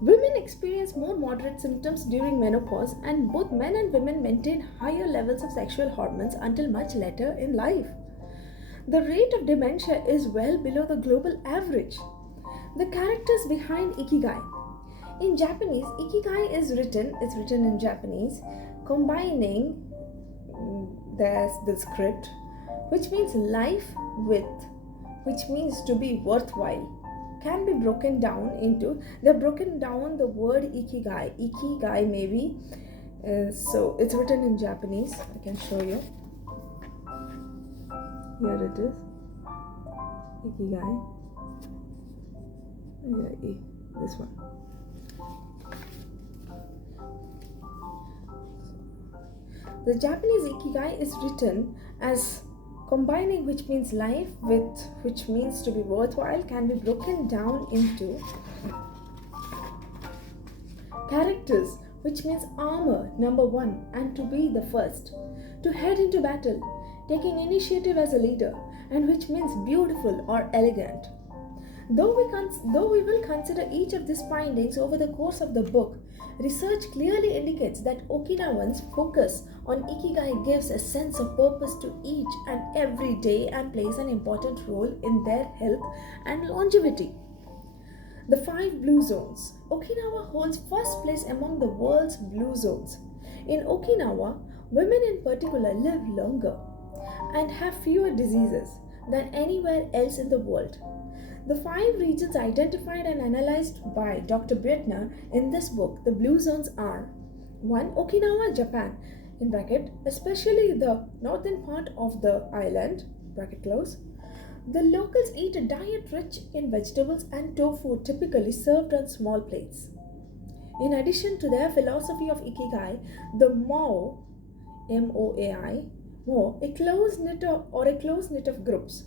Women experience more moderate symptoms during menopause, and both men and women maintain higher levels of sexual hormones until much later in life. The rate of dementia is well below the global average. The characters behind Ikigai. In Japanese, Ikigai it's written in Japanese, combining there's the script, which means life with, which means to be worthwhile, can be broken down into, they've broken down the word Ikigai maybe. So it's written in Japanese. I can show you. Here it is. Ikigai. Yeah, this one. The Japanese Ikigai is written as combining, which means life, with which means to be worthwhile, can be broken down into characters, which means armor, number one, and to be the first, to head into battle, taking initiative as a leader, and which means beautiful or elegant. Though we will consider each of these findings over the course of the book, research clearly indicates that Okinawans' focus on Ikigai gives a sense of purpose to each and every day and plays an important role in their health and longevity. The 5 blue zones. Okinawa holds first place among the world's blue zones. In Okinawa, women in particular live longer and have fewer diseases than anywhere else in the world. The 5 regions identified and analyzed by Dr. Bretner in this book, the blue zones, are 1. Okinawa, Japan, in bracket, especially the northern part of the island, bracket close. The locals eat a diet rich in vegetables and tofu, typically served on small plates. In addition to their philosophy of Ikigai, the Mo, M-O-A-I, Mo, a close knit of groups,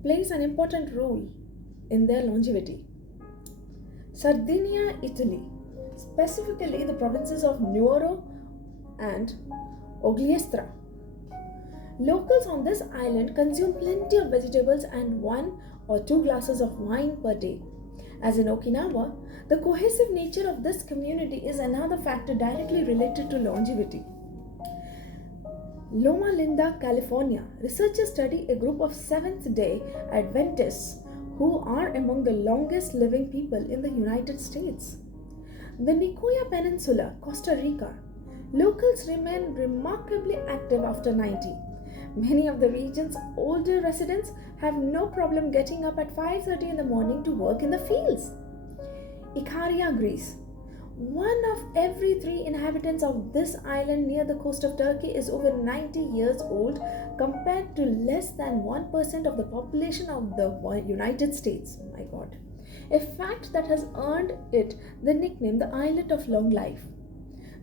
plays an important role in their longevity. Sardinia, Italy, specifically the provinces of Nuoro and Ogliastra. Locals on this island consume plenty of vegetables and 1 or 2 glasses of wine per day. As in Okinawa, the cohesive nature of this community is another factor directly related to longevity. Loma Linda, California. Researchers study a group of Seventh-day Adventists who are among the longest living people in the United States. The Nicoya Peninsula, Costa Rica. Locals remain remarkably active after 90. Many of the region's older residents have no problem getting up at 5:30 in the morning to work in the fields. Ikaria, Greece. 1 of every 3 inhabitants of this island near the coast of Turkey is over 90 years old, compared to less than 1% of the population of the United States. Oh my God. A fact that has earned it the nickname the Islet of Long Life.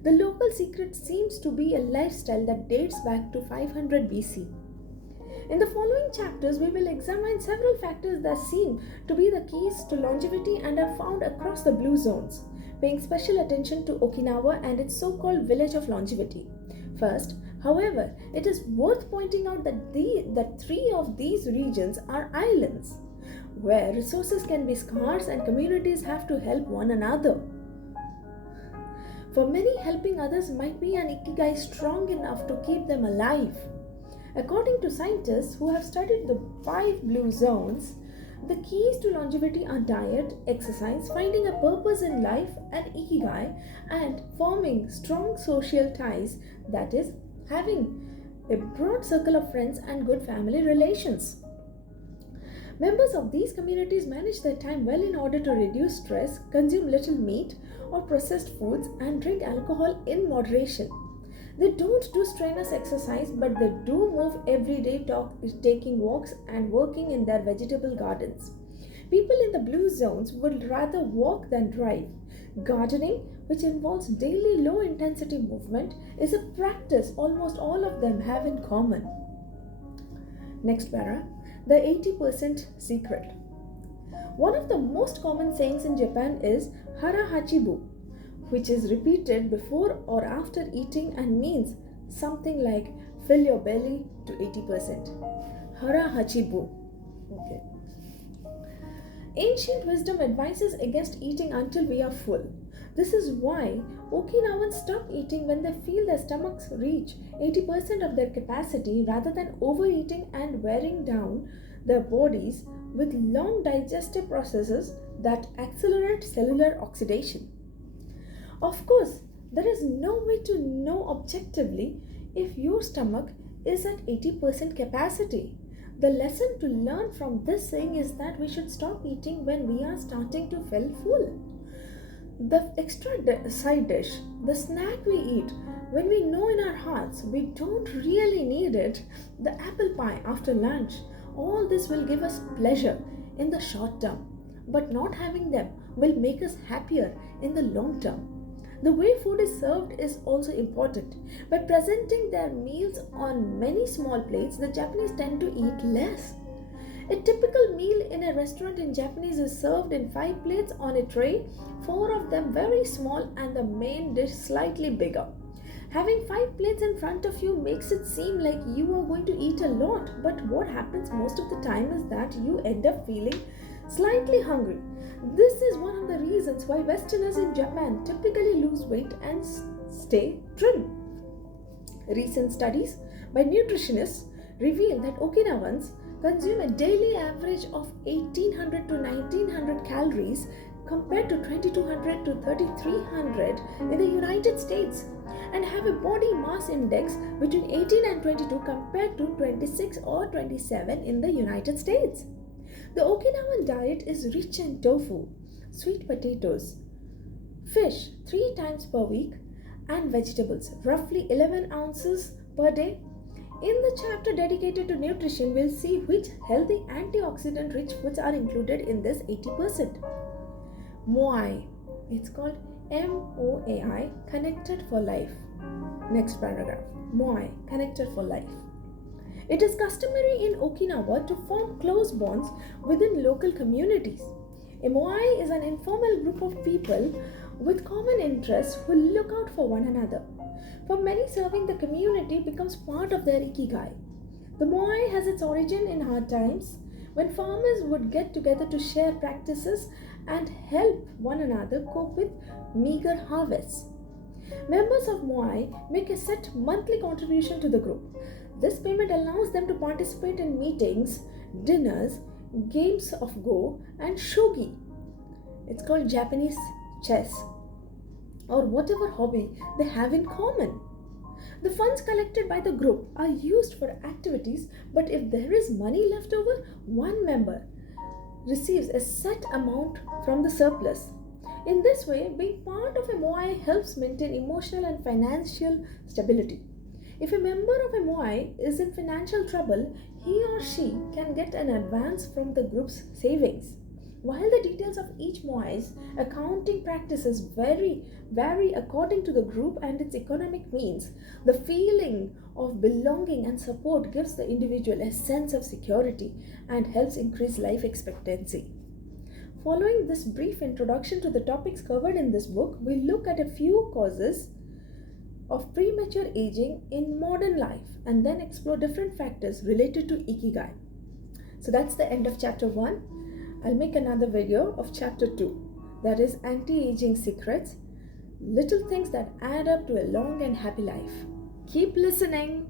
The local secret seems to be a lifestyle that dates back to 500 BC. In the following chapters, we will examine several factors that seem to be the keys to longevity and are found across the blue zones, paying special attention to Okinawa and its so-called village of longevity. First, however, it is worth pointing out that 3 of these regions are islands, where resources can be scarce and communities have to help one another. For many, helping others might be an Ikigai strong enough to keep them alive. According to scientists who have studied the 5 blue zones, the keys to longevity are diet, exercise, finding a purpose in life, and Ikigai, and forming strong social ties, that is, having a broad circle of friends and good family relations. Members of these communities manage their time well in order to reduce stress, consume little meat or processed foods, and drink alcohol in moderation. They don't do strenuous exercise, but they do move every day, taking walks and working in their vegetable gardens. People in the blue zones would rather walk than drive. Gardening, which involves daily low-intensity movement, is a practice almost all of them have in common. Next para, the 80% secret. One of the most common sayings in Japan is hara hachibu, which is repeated before or after eating and means something like fill your belly to 80%. Hara hachibu. Okay. Ancient wisdom advises against eating until we are full. This is why Okinawans stop eating when they feel their stomachs reach 80% of their capacity rather than overeating and wearing down their bodies with long digestive processes that accelerate cellular oxidation. Of course, there is no way to know objectively if your stomach is at 80% capacity. The lesson to learn from this saying is that we should stop eating when we are starting to feel full. The extra side dish, the snack we eat, when we know in our hearts we don't really need it, the apple pie after lunch, all this will give us pleasure in the short term, but not having them will make us happier in the long term. The way food is served is also important. By presenting their meals on many small plates, the Japanese tend to eat less. A typical meal in a restaurant in Japanese is served in 5 plates on a tray, 4 of them very small and the main dish slightly bigger. Having 5 plates in front of you makes it seem like you are going to eat a lot, but what happens most of the time is that you end up feeling slightly hungry. This is one of the reasons why Westerners in Japan typically lose weight and stay trim. Recent studies by nutritionists reveal that Okinawans consume a daily average of 1800 to 1900 calories compared to 2200 to 3300 in the United States, and have a body mass index between 18 and 22 compared to 26 or 27 in the United States. The Okinawan diet is rich in tofu, sweet potatoes, fish 3 times per week, and vegetables, roughly 11 ounces per day. In the chapter dedicated to nutrition, we'll see which healthy antioxidant rich foods are included in this 80%. Moai, it's called MOAI, Connected for Life. Next paragraph. Moai, Connected for Life. It is customary in Okinawa to form close bonds within local communities. A moai is an informal group of people with common interests who look out for one another. For many, serving the community becomes part of their Ikigai. The moai has its origin in hard times, when farmers would get together to share practices and help one another cope with meager harvests. Members of moai make a set monthly contribution to the group. This payment allows them to participate in meetings, dinners, games of go, and shogi. It's called Japanese chess, or whatever hobby they have in common. The funds collected by the group are used for activities, but if there is money left over, one member receives a set amount from the surplus. In this way, being part of a moai helps maintain emotional and financial stability. If a member of a moai is in financial trouble, he or she can get an advance from the group's savings. While the details of each moai's accounting practices vary according to the group and its economic means, the feeling of belonging and support gives the individual a sense of security and helps increase life expectancy. Following this brief introduction to the topics covered in this book, we look at a few causes of premature aging in modern life and then explore different factors related to Ikigai. So that's the end of chapter 1. I'll make another video of chapter 2, that is anti-aging secrets, little things that add up to a long and happy life. Keep listening.